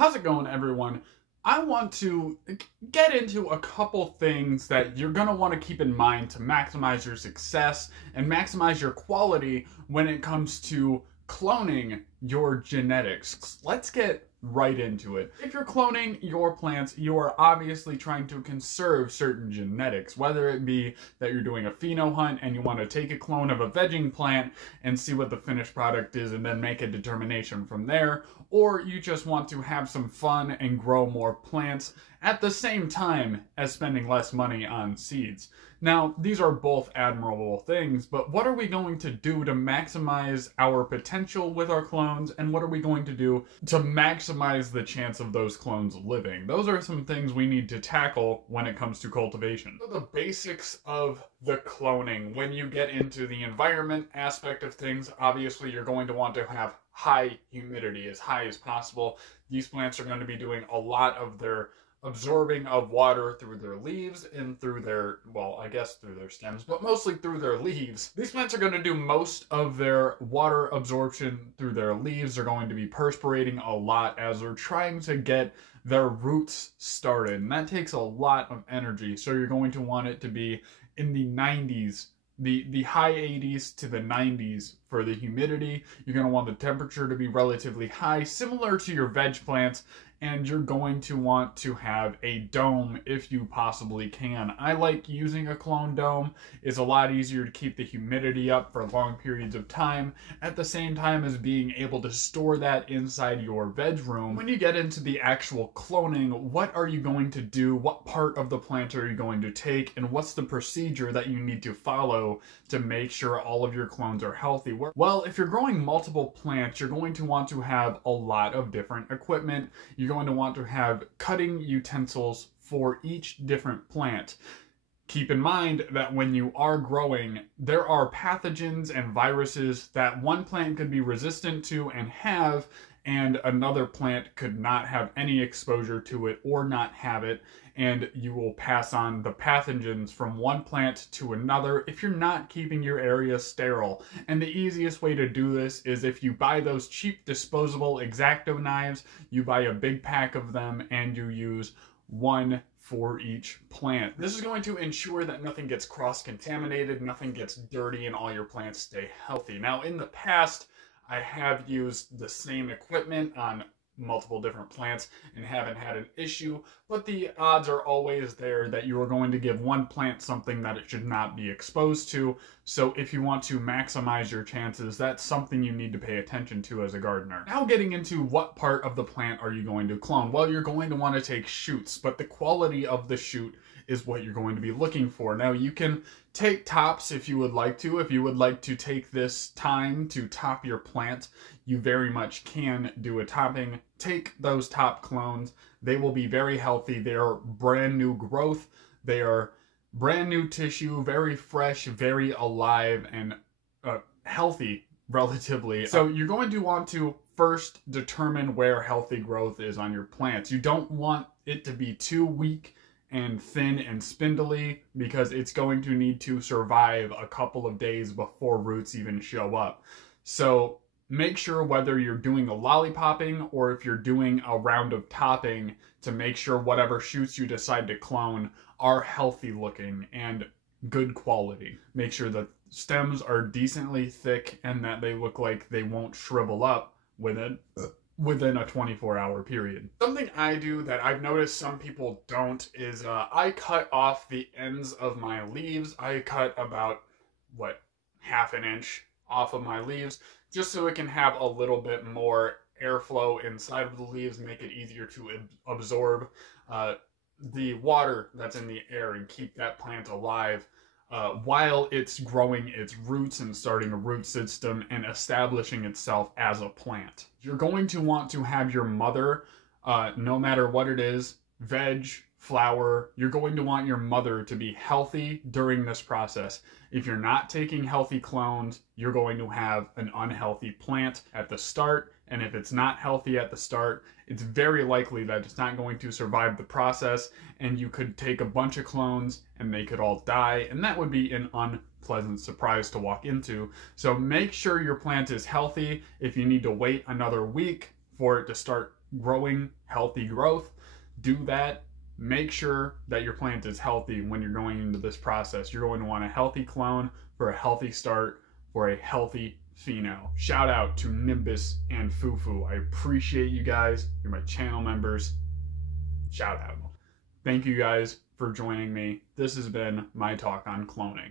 How's it going, everyone? I want to get into a couple things that you're going to want to keep in mind to maximize your success and maximize your quality when it comes to cloning your genetics. Let's get right into it. If you're cloning your plants, you are obviously trying to conserve certain genetics, whether it be that you're doing a pheno hunt and you want to take a clone of a vegging plant and see what the finished product is and then make a determination from there, or you just want to have some fun and grow more plants at the same time as spending less money on seeds. Now, these are both admirable things, but what are we going to do to maximize our potential with our clones, and what are we going to do to maximize the chance of those clones living? Those are some things we need to tackle when it comes to cultivation. So the basics of the cloning. When you get into the environment aspect of things, obviously you're going to want to have high humidity, as high as possible. These plants are going to be doing a lot of their absorbing of water through their leaves and through their, well, I guess through their stems, but mostly through their leaves. These plants are going to do most of their water absorption through their leaves. They're going to be perspirating a lot as they're trying to get their roots started, and that takes a lot of energy. So you're going to want it to be in the 90s, the high 80s to the 90s for the humidity. You're going to want the temperature to be relatively high, similar to your veg plants, and you're going to want to have a dome if you possibly can. I like using a clone dome. It's a lot easier to keep the humidity up for long periods of time, at the same time as being able to store that inside your veg room. When you get into the actual cloning, what are you going to do? What part of the plant are you going to take? And what's the procedure that you need to follow to make sure all of your clones are healthy? Well, if you're growing multiple plants, you're going to want to have a lot of different equipment. You're going to want to have cutting utensils for each different plant. Keep in mind that when you are growing, there are pathogens and viruses that one plant could be resistant to and have, and another plant could not have any exposure to it or not have it, and you will pass on the pathogens from one plant to another if you're not keeping your area sterile. And the easiest way to do this is if you buy those cheap disposable X-Acto knives, you buy a big pack of them and you use one for each plant. This is going to ensure that nothing gets cross-contaminated, nothing gets dirty, and all your plants stay healthy. Now, in the past, I have used the same equipment on multiple different plants and haven't had an issue, but the odds are always there that you are going to give one plant something that it should not be exposed to. So if you want to maximize your chances, that's something you need to pay attention to as a gardener. Now, getting into what part of the plant are you going to clone? Well, you're going to want to take shoots, but the quality of the shoot is what you're going to be looking for. Now, you can take tops if you would like to. If you would like to take this time to top your plant, you very much can do a topping. Take those top clones. They will be very healthy. They are brand new growth. They are brand new tissue, very fresh, very alive, and healthy relatively. So you're going to want to first determine where healthy growth is on your plants. You don't want it to be too weak and thin and spindly, because it's going to need to survive a couple of days before roots even show up. So make sure, whether you're doing a lollipopping or if you're doing a round of topping, to make sure whatever shoots you decide to clone are healthy looking and good quality. Make sure that stems are decently thick and that they look like they won't shrivel up within a 24-hour period. Something I do that I've noticed some people don't is I cut off the ends of my leaves. I cut about, half an inch off of my leaves, just so it can have a little bit more airflow inside of the leaves, make it easier to absorb the water that's in the air and keep that plant alive while it's growing its roots and starting a root system and establishing itself as a plant. You're going to want to have your mother, no matter what it is, veg, flower, you're going to want your mother to be healthy during this process. If you're not taking healthy clones, you're going to have an unhealthy plant at the start, and if it's not healthy at the start, it's very likely that it's not going to survive the process, and you could take a bunch of clones and they could all die, and that would be an unpleasant surprise to walk into. So make sure your plant is healthy. If you need to wait another week for it to start growing healthy growth, do that. Make sure that your plant is healthy when you're going into this process. You're going to want a healthy clone for a healthy start for a healthy pheno. Shout out to Nimbus and Fufu. I appreciate you guys. You're my channel members. Shout out. Thank you guys for joining me. This has been my talk on cloning.